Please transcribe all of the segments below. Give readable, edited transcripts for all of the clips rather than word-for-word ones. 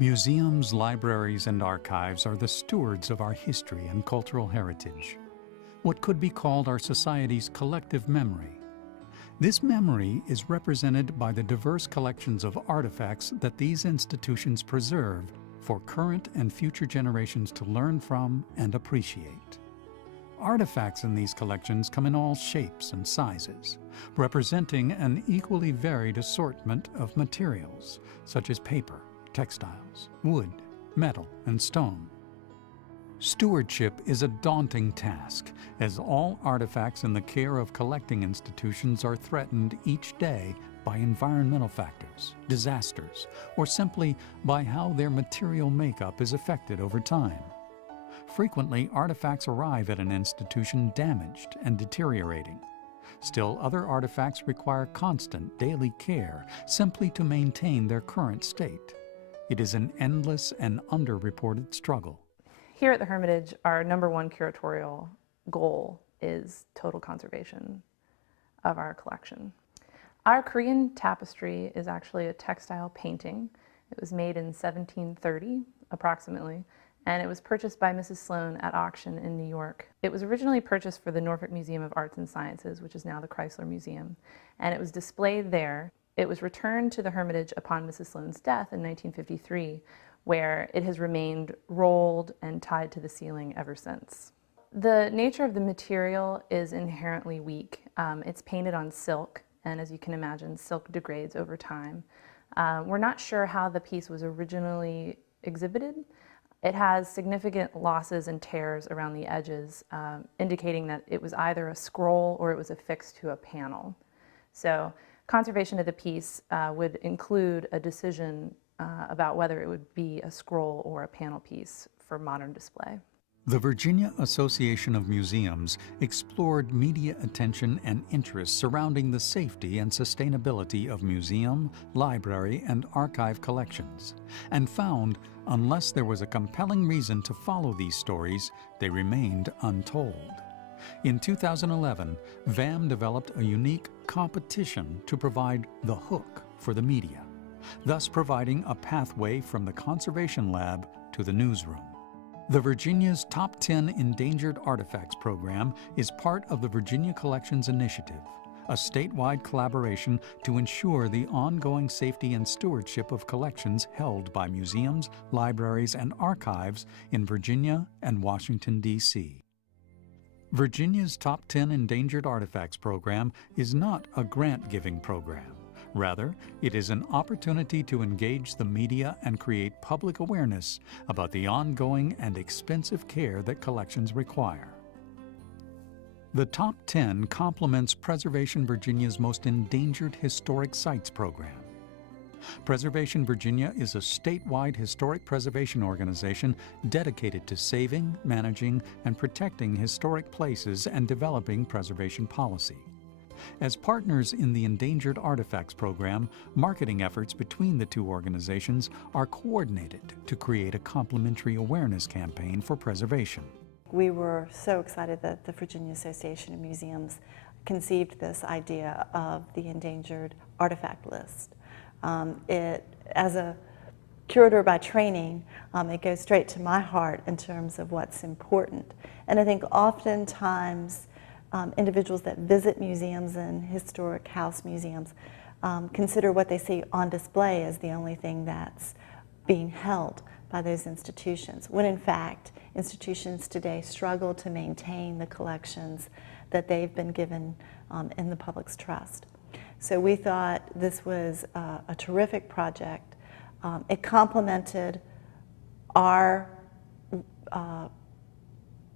Museums, libraries, and archives are the stewards of our history and cultural heritage, what could be called our society's collective memory. This memory is represented by the diverse collections of artifacts that these institutions preserve for current and future generations to learn from and appreciate. Artifacts in these collections come in all shapes and sizes, representing an equally varied assortment of materials, such as paper, textiles, wood, metal, and stone. Stewardship is a daunting task, as all artifacts in the care of collecting institutions are threatened each day by environmental factors, disasters, or simply by how their material makeup is affected over time. Frequently, artifacts arrive at an institution damaged and deteriorating. Still, other artifacts require constant daily care simply to maintain their current state. It is an endless and underreported struggle. Here at the Hermitage, our number one curatorial goal is total conservation of our collection. Our Korean tapestry is actually a textile painting. It was made in 1730, approximately, and it was purchased by Mrs. Sloan at auction in New York. It was originally purchased for the Norfolk Museum of Arts and Sciences, which is now the Chrysler Museum, and it was displayed there. It was returned to the Hermitage upon Mrs. Sloan's death in 1953, where it has remained rolled and tied to the ceiling ever since. The nature of the material is inherently weak. It's painted on silk, and as you can imagine, silk degrades over time. We're not sure how the piece was originally exhibited. It has significant losses and tears around the edges, indicating that it was either a scroll or it was affixed to a panel. So conservation of the piece would include a decision about whether it would be a scroll or a panel piece for modern display. The Virginia Association of Museums explored media attention and interest surrounding the safety and sustainability of museum, library, and archive collections, and found, unless there was a compelling reason to follow these stories, they remained untold. In 2011, VAM developed a unique competition to provide the hook for the media, thus providing a pathway from the conservation lab to the newsroom. The Virginia's Top 10 Endangered Artifacts program is part of the Virginia Collections Initiative, a statewide collaboration to ensure the ongoing safety and stewardship of collections held by museums, libraries, and archives in Virginia and Washington, D.C. Virginia's Top 10 Endangered Artifacts program is not a grant-giving program. Rather, it is an opportunity to engage the media and create public awareness about the ongoing and expensive care that collections require. The Top 10 complements Preservation Virginia's Most Endangered Historic Sites program. Preservation Virginia is a statewide historic preservation organization dedicated to saving, managing, and protecting historic places and developing preservation policy. As partners in the Endangered Artifacts program, marketing efforts between the two organizations are coordinated to create a complementary awareness campaign for preservation. We were so excited that the Virginia Association of Museums conceived this idea of the Endangered Artifact List. As a curator by training, it goes straight to my heart in terms of what's important. And I think oftentimes individuals that visit museums and historic house museums consider what they see on display as the only thing that's being held by those institutions, when in fact institutions today struggle to maintain the collections that they've been given in the public's trust. So we thought this was a terrific project. It complemented our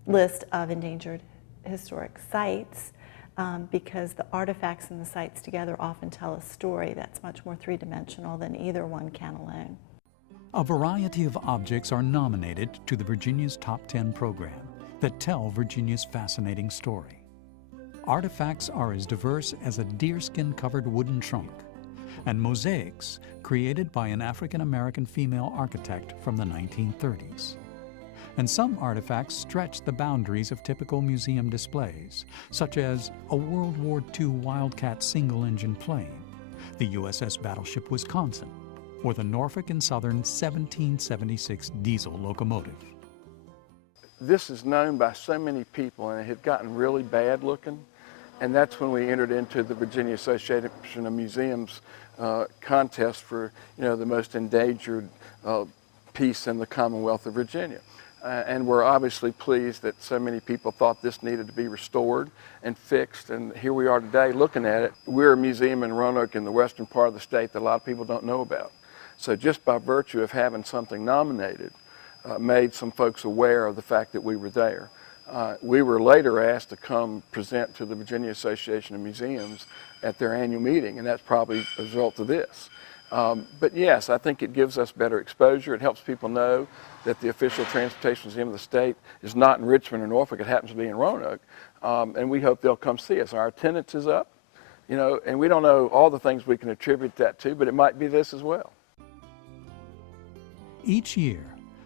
list of endangered historic sites because the artifacts and the sites together often tell a story that's much more three-dimensional than either one can alone. A variety of objects are nominated to the Virginia's Top 10 program that tell Virginia's fascinating story. Artifacts are as diverse as a deerskin-covered wooden trunk, and mosaics created by an African-American female architect from the 1930s. And some artifacts stretch the boundaries of typical museum displays, such as a World War II Wildcat single-engine plane, the USS Battleship Wisconsin, or the Norfolk and Southern 1776 diesel locomotive. This is known by so many people, and it had gotten really bad looking, and that's when we entered into the Virginia Association of Museums contest for, the most endangered piece in the Commonwealth of Virginia. And we're obviously pleased that so many people thought this needed to be restored and fixed, and here we are today looking at it. We're a museum in Roanoke in the western part of the state that a lot of people don't know about. So just by virtue of having something nominated, made some folks aware of the fact that we were there. We were later asked to come present to the Virginia Association of Museums at their annual meeting, and that's probably a result of this. But yes, I think it gives us better exposure. It helps people know that the official transportation museum of the state is not in Richmond or Norfolk. It happens to be in Roanoke, and we hope they'll come see us. Our attendance is up, and we don't know all the things we can attribute that to, but it might be this as well. Each year,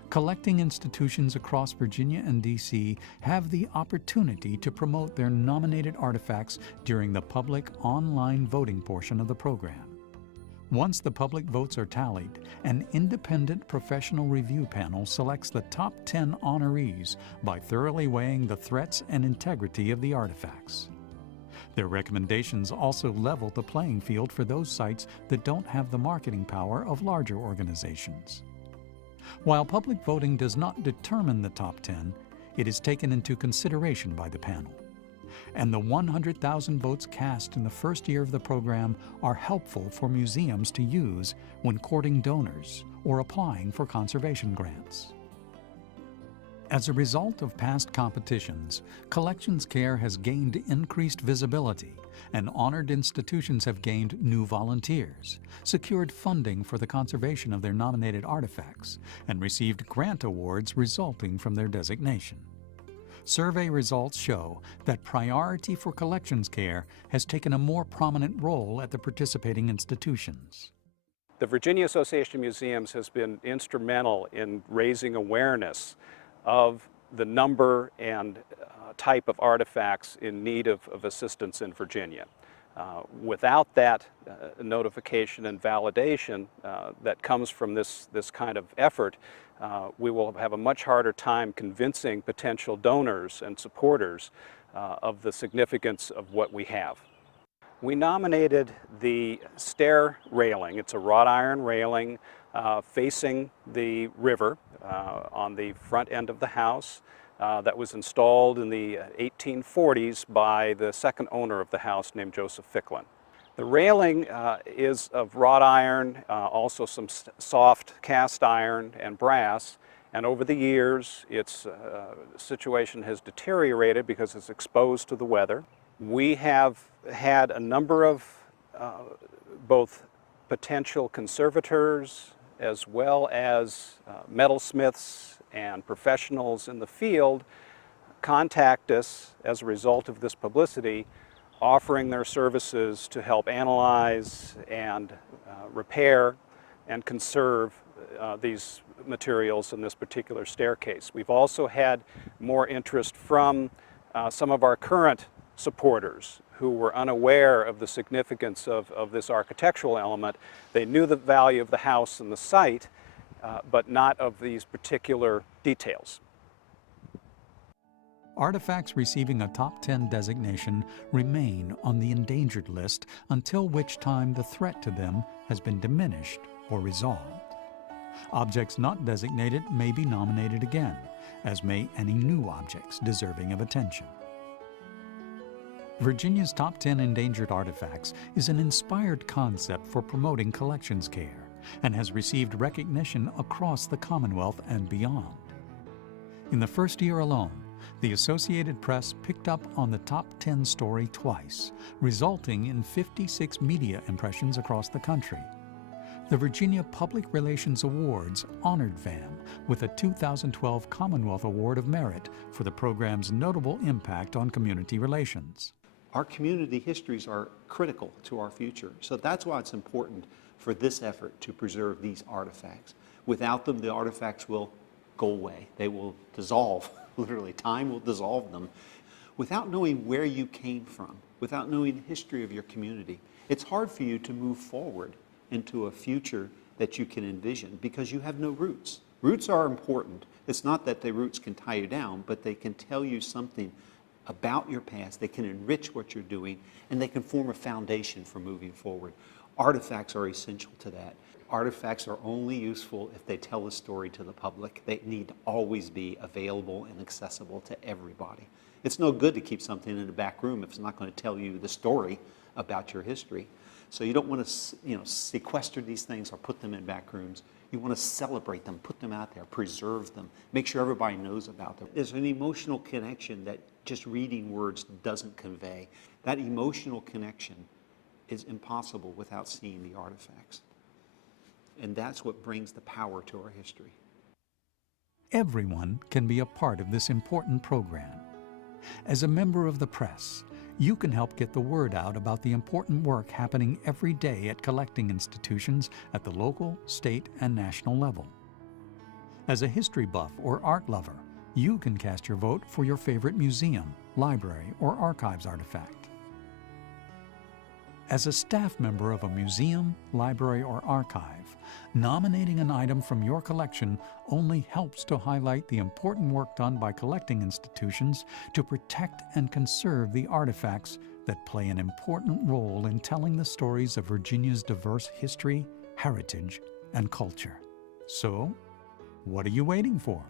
collecting institutions across Virginia and D.C. have the opportunity to promote their nominated artifacts during the public online voting portion of the program. Once the public votes are tallied, an independent professional review panel selects the top 10 honorees by thoroughly weighing the threats and integrity of the artifacts. Their recommendations also level the playing field for those sites that don't have the marketing power of larger organizations. While public voting does not determine the top 10, it is taken into consideration by the panel. And the 100,000 votes cast in the first year of the program are helpful for museums to use when courting donors or applying for conservation grants. As a result of past competitions, Collections Care has gained increased visibility, and honored institutions have gained new volunteers, secured funding for the conservation of their nominated artifacts, and received grant awards resulting from their designation. Survey results show that priority for collections care has taken a more prominent role at the participating institutions. The Virginia Association of Museums has been instrumental in raising awareness of the number and type of artifacts in need of assistance in Virginia. Without that notification and validation that comes from this kind of effort, we will have a much harder time convincing potential donors and supporters of the significance of what we have. We nominated the stair railing. It's a wrought iron railing facing the river on the front end of the house that was installed in the 1840s by the second owner of the house named Joseph Ficklin. The railing is of wrought iron, also some soft cast iron and brass, and over the years its situation has deteriorated because it's exposed to the weather. We have had a number of both potential conservators as well as metalsmiths and professionals in the field contact us as a result of this publicity, offering their services to help analyze and repair and conserve these materials in this particular staircase. We've also had more interest from some of our current supporters who were unaware of the significance of this architectural element. They knew the value of the house and the site, but not of these particular details. Artifacts receiving a top 10 designation remain on the endangered list until which time the threat to them has been diminished or resolved. Objects not designated may be nominated again, as may any new objects deserving of attention. Virginia's Top 10 Endangered Artifacts is an inspired concept for promoting collections care and has received recognition across the Commonwealth and beyond. In the first year alone, the Associated Press picked up on the top 10 story twice, resulting in 56 media impressions across the country. The Virginia Public Relations Awards honored VAM with a 2012 Commonwealth Award of Merit for the program's notable impact on community relations. Our community histories are critical to our future, so that's why it's important for this effort to preserve these artifacts. Without them, the artifacts will go away. They will dissolve. Literally, time will dissolve them. Without knowing where you came from, without knowing the history of your community, it's hard for you to move forward into a future that you can envision because you have no roots. Roots are important. It's not that the roots can tie you down, but they can tell you something about your past. They can enrich what you're doing, and they can form a foundation for moving forward. Artifacts are essential to that. Artifacts are only useful if they tell a story to the public. They need to always be available and accessible to everybody. It's no good to keep something in the back room if it's not going to tell you the story about your history. So you don't want to, sequester these things or put them in back rooms. You want to celebrate them, put them out there, preserve them, make sure everybody knows about them. There's an emotional connection that just reading words doesn't convey. That emotional connection is impossible without seeing the artifacts. And that's what brings the power to our history. Everyone can be a part of this important program. As a member of the press, you can help get the word out about the important work happening every day at collecting institutions at the local, state, and national level. As a history buff or art lover, you can cast your vote for your favorite museum, library, or archives artifact. As a staff member of a museum, library, or archive, nominating an item from your collection only helps to highlight the important work done by collecting institutions to protect and conserve the artifacts that play an important role in telling the stories of Virginia's diverse history, heritage, and culture. So, what are you waiting for?